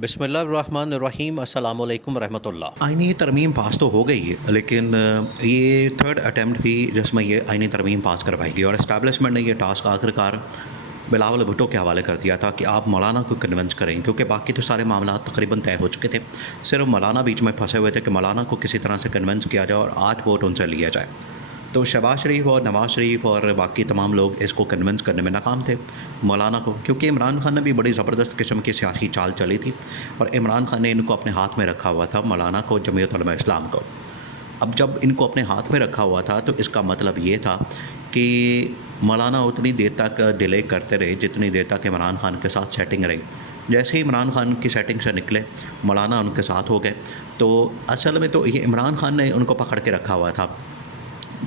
بسم اللہ الرحمن الرحیم، السلام علیکم ورحمۃ اللہ۔ آئینی ترمیم پاس تو ہو گئی ہے، لیکن یہ تھرڈ اٹیمپٹ تھی جس میں یہ آئینی ترمیم پاس کروائی گئی، اور اسٹیبلشمنٹ نے یہ ٹاسک آخرکار بلاول بھٹو کے حوالے کر دیا تھا کہ آپ مولانا کو کنونس کریں، کیونکہ باقی تو سارے معاملات تقریباً طے ہو چکے تھے، صرف مولانا بیچ میں پھنسے ہوئے تھے کہ مولانا کو کسی طرح سے کنونس کیا جائے اور 8 ووٹ ان سے لیا جائے۔ تو شہباز شریف اور نواز شریف اور باقی تمام لوگ اس کو کنونس کرنے میں ناکام تھے مولانا کو، کیونکہ عمران خان نے بھی بڑی زبردست قسم کی سیاسی چال چلی تھی، اور عمران خان نے ان کو اپنے ہاتھ میں رکھا ہوا تھا، مولانا کو، جمعیت علماء اسلام کو۔ اب جب ان کو اپنے ہاتھ میں رکھا ہوا تھا تو اس کا مطلب یہ تھا کہ مولانا اتنی دیر تک ڈیلے کرتے رہے جتنی دیر تک عمران خان کے ساتھ سیٹنگ رہی۔ جیسے ہی عمران خان کی سیٹنگ سے نکلے مولانا ان کے ساتھ ہو گئے، تو اصل میں تو یہ عمران خان نے ان کو پکڑ کے رکھا ہوا تھا،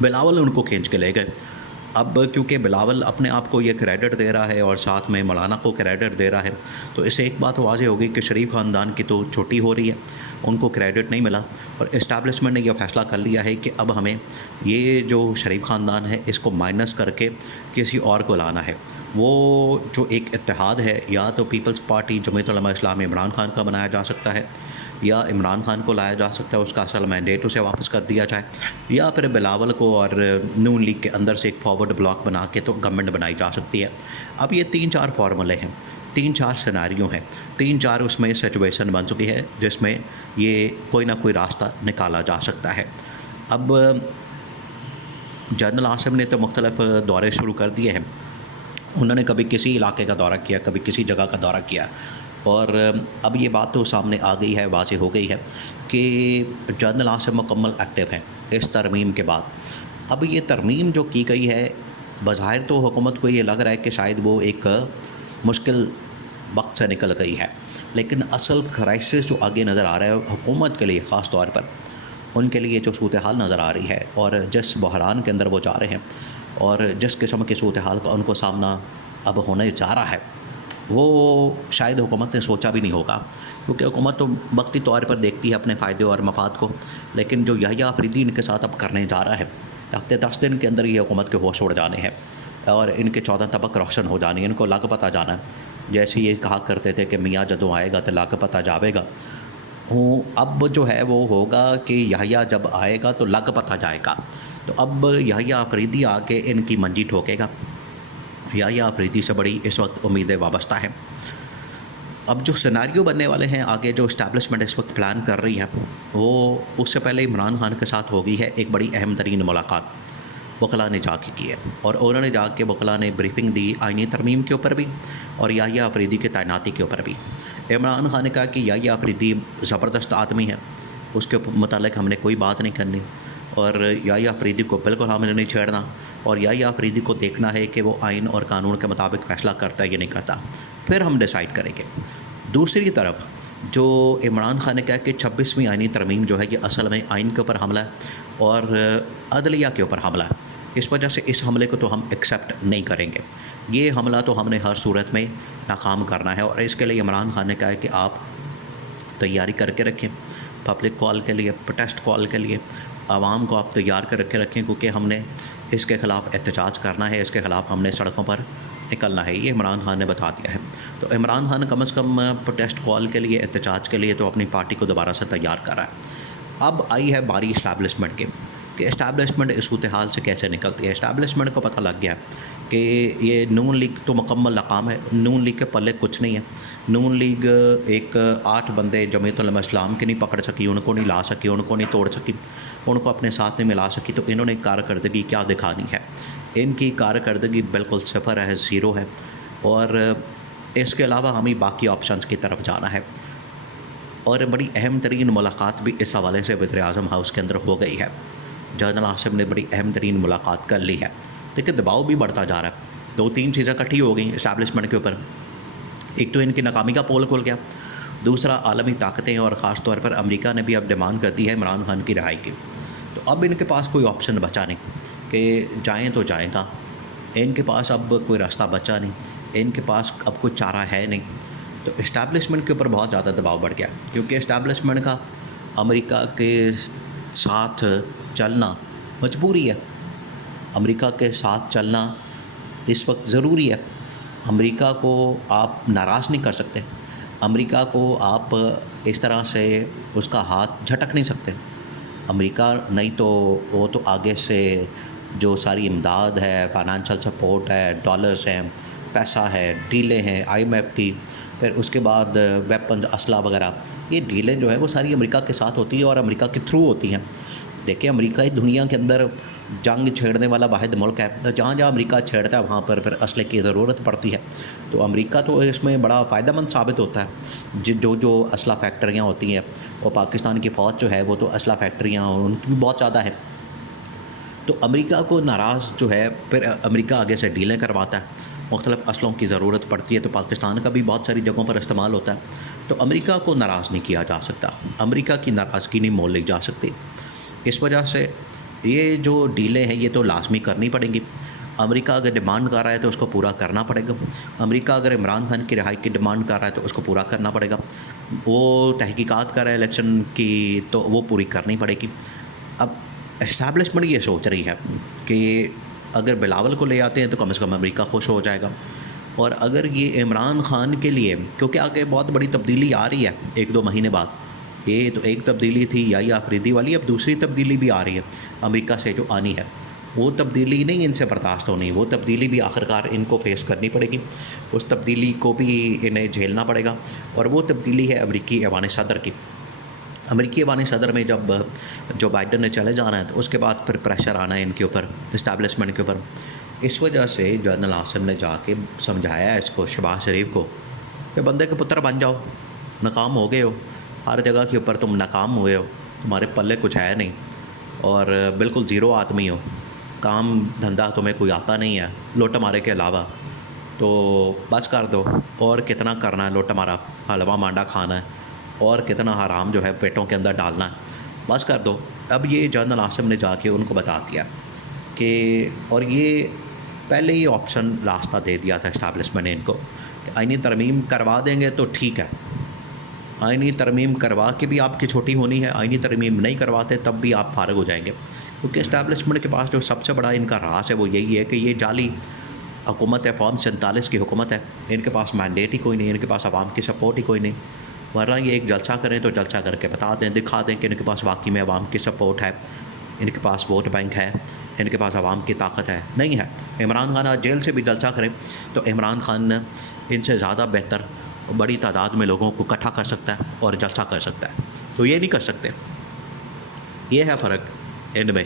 بلاول ان کو کھینچ کے لے گئے۔ اب کیونکہ بلاول اپنے آپ کو یہ کریڈٹ دے رہا ہے اور ساتھ میں مولانا کو کریڈٹ دے رہا ہے، تو اس سے ایک بات واضح ہوگی کہ شریف خاندان کی تو چھوٹی ہو رہی ہے، ان کو کریڈٹ نہیں ملا، اور اسٹیبلشمنٹ نے یہ فیصلہ کر لیا ہے کہ اب ہمیں یہ جو شریف خاندان ہے اس کو مائنس کر کے کسی اور کو لانا ہے۔ وہ جو ایک اتحاد ہے، یا تو پیپلز پارٹی جمعیت علماء اسلام عمران خان کا بنایا جا سکتا ہے، یا عمران خان کو لایا جا سکتا ہے، اس کا اصل مینڈیٹ اسے واپس کر دیا جائے، یا پھر بلاول کو اور نون لیگ کے اندر سے ایک فارورڈ بلاک بنا کے تو گورنمنٹ بنائی جا سکتی ہے۔ اب یہ 3-4 فارمولے ہیں، 3-4 سیناریو ہیں، 3-4 اس میں سچویشن بن چکی ہے جس میں یہ کوئی نہ کوئی راستہ نکالا جا سکتا ہے۔ اب جنرل عاصم نے تو مختلف دورے شروع کر دیے ہیں، انہوں نے کبھی کسی علاقے کا دورہ کیا، کبھی کسی جگہ کا دورہ کیا، اور اب یہ بات تو سامنے آ گئی ہے، واضح ہو گئی ہے کہ جنرل عاصم مکمل ایکٹیو ہیں اس ترمیم کے بعد۔ اب یہ ترمیم جو کی گئی ہے، بظاہر تو حکومت کو یہ لگ رہا ہے کہ شاید وہ ایک مشکل وقت سے نکل گئی ہے، لیکن اصل کرائسس جو آگے نظر آ رہا ہے حکومت کے لیے، خاص طور پر ان کے لیے جو صورتحال نظر آ رہی ہے، اور جس بحران کے اندر وہ جا رہے ہیں، اور جس قسم کی صورتحال کا ان کو سامنا اب ہونے جا رہا ہے، وہ شاید حکومت نے سوچا بھی نہیں ہوگا، کیونکہ حکومت تو وقتی طور پر دیکھتی ہے اپنے فائدے اور مفاد کو، لیکن جو یحییٰ آفریدی ان کے ساتھ اب کرنے جا رہا ہے، ہفتے 10 دن کے اندر یہ حکومت کے ہوش اڑ جانے ہیں، اور ان کے 14 طبق روشن ہو جانے ہیں، ان کو لگ پتہ جانا ہے۔ جیسے یہ کہا کرتے تھے کہ میاں جدوں آئے گا تو لگ پتہ جاوے گا، اب جو ہے وہ ہوگا کہ یحییٰ جب آئے گا تو لگ پتہ جائے گا۔ تو اب یحییٰ آفریدی آ کے ان کی منجی ٹھوکے گا، یحییٰ آفریدی سے بڑی اس وقت امیدیں وابستہ ہیں۔ اب جو سیناریو بننے والے ہیں آگے، جو اسٹیبلشمنٹ اس وقت پلان کر رہی ہے، وہ اس سے پہلے عمران خان کے ساتھ ہوگی ہے ایک بڑی اہم ترین ملاقات، وکلاء نے جا کے کی ہے، اور انہوں نے جا کے وکلاء نے بریفنگ دی آئینی ترمیم کے اوپر بھی اور یحییٰ آفریدی کی تعیناتی کے اوپر بھی۔ عمران خان نے کہا کہ یحییٰ آفریدی زبردست آدمی ہے، اس کے متعلق ہم نے کوئی بات نہیں کرنی، اور یحییٰ آفریدی کو بالکل ہم نے نہیں چھیڑنا، اور یحییٰ آفریدی کو دیکھنا ہے کہ وہ آئین اور قانون کے مطابق فیصلہ کرتا ہے یا نہیں کرتا، پھر ہم ڈیسائیڈ کریں گے۔ دوسری طرف جو عمران خان نے کہا کہ 26ویں آئینی ترمیم جو ہے یہ اصل میں آئین کے اوپر حملہ ہے اور عدلیہ کے اوپر حملہ ہے، اس وجہ سے اس حملے کو تو ہم ایکسیپٹ نہیں کریں گے، یہ حملہ تو ہم نے ہر صورت میں ناکام کرنا ہے، اور اس کے لیے عمران خان نے کہا ہے کہ آپ تیاری کر کے رکھیں، پبلک کال کے لیے، پروٹیسٹ کال کے لیے عوام کو آپ تیار کر کے رکھیں، کیونکہ ہم نے اس کے خلاف احتجاج کرنا ہے، اس کے خلاف ہم نے سڑکوں پر نکلنا ہے، یہ عمران خان نے بتا دیا ہے۔ تو عمران خان کم از کم پروٹیسٹ کال کے لیے، احتجاج کے لیے تو اپنی پارٹی کو دوبارہ سے تیار کر رہا ہے۔ اب آئی ہے باری اسٹیبلشمنٹ کی، کہ اسٹیبلشمنٹ اس صورتحال سے کیسے نکلتی ہے۔ اسٹیبلشمنٹ کو پتہ لگ گیا کہ یہ نون لیگ تو مکمل ناکام ہے، نون لیگ کے پلے کچھ نہیں ہے، نون لیگ ایک 8 بندے جمعیت علماء اسلام کے نہیں پکڑ سکی، ان کو نہیں لا سکی، ان کو نہیں توڑ سکی، ان کو اپنے ساتھ نہیں ملا سکی، تو انہوں نے کارکردگی کیا دکھانی ہے؟ ان کی کارکردگی بالکل 0 ہے، 0 ہے، اور اس کے علاوہ ہمیں باقی آپشنز کی طرف جانا ہے۔ اور بڑی اہم ترین ملاقات بھی اس حوالے سے وزیر اعظم ہاؤس کے اندر ہو گئی ہے، جنرل عاصم نے بڑی اہم ترین ملاقات کر لی ہے، لیکن دباؤ بھی بڑھتا جا رہا ہے۔ 2-3 چیزیں اکٹھی ہو گئیں اسٹیبلشمنٹ کے اوپر، ایک تو ان کی ناکامی کا پول کھل گیا، دوسرا عالمی طاقتیں اور خاص طور پر امریکہ نے بھی اب ڈیمانڈ کر دی ہے عمران خان کی رہائی کی، تو اب ان کے پاس کوئی آپشن بچا نہیں کہ جائیں تو جائیں گا، ان کے پاس اب کوئی راستہ بچا نہیں، ان کے پاس اب کوئی چارہ ہے نہیں، تو اسٹیبلشمنٹ کے اوپر بہت زیادہ دباؤ بڑھ گیا، کیونکہ اسٹیبلشمنٹ کا امریکہ کے ساتھ چلنا مجبوری ہے، امریکہ کے ساتھ چلنا اس وقت ضروری ہے، امریکہ کو آپ ناراض نہیں کر سکتے، امریکہ کو آپ اس طرح سے اس کا ہاتھ جھٹک نہیں سکتے. امریکہ نہیں تو وہ تو آگے سے جو ساری امداد ہے، فائنانشل سپورٹ ہے، ڈالرز ہیں، پیسہ ہے، ڈیلیں ہیں IMF کی، پھر اس کے بعد ویپنز، اسلحہ وغیرہ، یہ ڈیلیں جو ہے وہ ساری امریکہ کے ساتھ ہوتی ہیں اور امریکہ کے تھرو ہوتی ہیں. دیکھیں امریکہ ہی دنیا کے اندر جنگ چھیڑنے والا واحد ملک ہے. جہاں جہاں امریکہ چھیڑتا ہے وہاں پر پھر اسلحے کی ضرورت پڑتی ہے. تو امریکہ تو اس میں بڑا فائدہ مند ثابت ہوتا ہے. جو اسلحہ فیکٹریاں ہوتی ہیں، اور پاکستان کی فوج جو ہے وہ تو اسلحہ فیکٹریاں ان کی بھی بہت زیادہ ہے. تو امریکہ کو ناراض جو ہے، پھر امریکہ آگے سے ڈیلیں کرواتا ہے، مختلف اسلحوں کی ضرورت پڑتی ہے تو پاکستان کا بھی بہت ساری جگہوں پر استعمال ہوتا ہے. تو امریکہ کو ناراض نہیں کیا جا سکتا، امریکہ کی ناراضگی نہیں مول لی جا سکتی. اس وجہ سے یہ جو ڈیلیں ہیں یہ تو لازمی کرنی پڑیں گی. امریکہ اگر ڈیمانڈ کر رہا ہے تو اس کو پورا کرنا پڑے گا. امریکہ اگر عمران خان کی رہائی کی ڈیمانڈ کر رہا ہے تو اس کو پورا کرنا پڑے گا. وہ تحقیقات کر رہا ہے الیکشن کی تو وہ پوری کرنی پڑے گی. اب اسٹیبلشمنٹ یہ سوچ رہی ہے کہ اگر بلاول کو لے آتے ہیں تو کم از کم امریکہ خوش ہو جائے گا. اور اگر یہ عمران خان کے لیے، کیونکہ آگے بہت بڑی تبدیلی آ رہی ہے 1-2 مہینے بعد، یہ تو ایک تبدیلی تھی یا آفریدی والی، اب دوسری تبدیلی بھی آ رہی ہے امریکہ سے جو آنی ہے. وہ تبدیلی نہیں ان سے برداشت ہونی، وہ تبدیلی بھی آخرکار ان کو فیس کرنی پڑے گی. اس تبدیلی کو بھی انہیں جھیلنا پڑے گا. اور وہ تبدیلی ہے امریکی ایوان صدر کی. امریکی ایوان صدر میں جب جو بائیڈن نے چلے جانا ہے تو اس کے بعد پھر پریشر آنا ہے ان کے اوپر، اسٹیبلشمنٹ کے اوپر. اس وجہ سے جنرل عاصم نے جا کے سمجھایا ہے اس کو، شہباز شریف کو، کہ بندے کے پتر بن جاؤ، ناکام ہو گئے ہو، ہر جگہ کے اوپر تم ناکام ہوئے ہو، تمہارے پلے کچھ ہے نہیں اور بالکل زیرو آدمی ہو، کام دھندا تمہیں کوئی آتا نہیں ہے لوٹا مارے کے علاوہ. تو بس کر دو، اور کتنا کرنا ہے لوٹا مارا، حلوہ مانڈا کھانا ہے، اور کتنا حرام جو ہے پیٹوں کے اندر ڈالنا ہے، بس کر دو. اب یہ جنرل عاصم نے جا کے ان کو بتا دیا کہ، اور یہ پہلے ہی آپشن راستہ دے دیا تھا اسٹیبلشمنٹ نے ان کو، کہ آئینی ترمیم کروا دیں گے تو ٹھیک ہے، آئینی ترمیم کروا کے بھی آپ کی چھوٹی ہونی ہے، آئینی ترمیم نہیں کرواتے تب بھی آپ فارغ ہو جائیں گے. کیونکہ اسٹیبلشمنٹ کے پاس جو سب سے بڑا ان کا راز ہے وہ یہی ہے کہ یہ جعلی حکومت ہے، فارم 47 کی حکومت ہے. ان کے پاس مینڈیٹ ہی کوئی نہیں، ان کے پاس عوام کی سپورٹ ہی کوئی نہیں. ورنہ یہ ایک جلسہ کریں تو جلسہ کر کے بتا دیں، دکھا دیں کہ ان کے پاس واقعی میں عوام کی سپورٹ ہے، ان کے پاس ووٹ بینک ہے، ان کے پاس عوام کی طاقت ہے. نہیں ہے. عمران خان جیل سے بھی جلسہ کریں تو عمران خان ان سے زیادہ بہتر بڑی تعداد میں لوگوں کو اکٹھا کر سکتا ہے اور جلسہ کر سکتا ہے. تو یہ نہیں کر سکتے. یہ ہے فرق ان میں،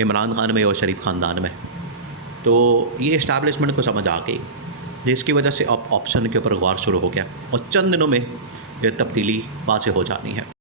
عمران خان میں اور شریف خاندان میں. تو یہ اسٹیبلشمنٹ کو سمجھ آ گئی، جس کی وجہ سے اب آپشن کے اوپر غور شروع ہو گیا اور چند دنوں میں یہ تبدیلی واضح ہو جانی ہے.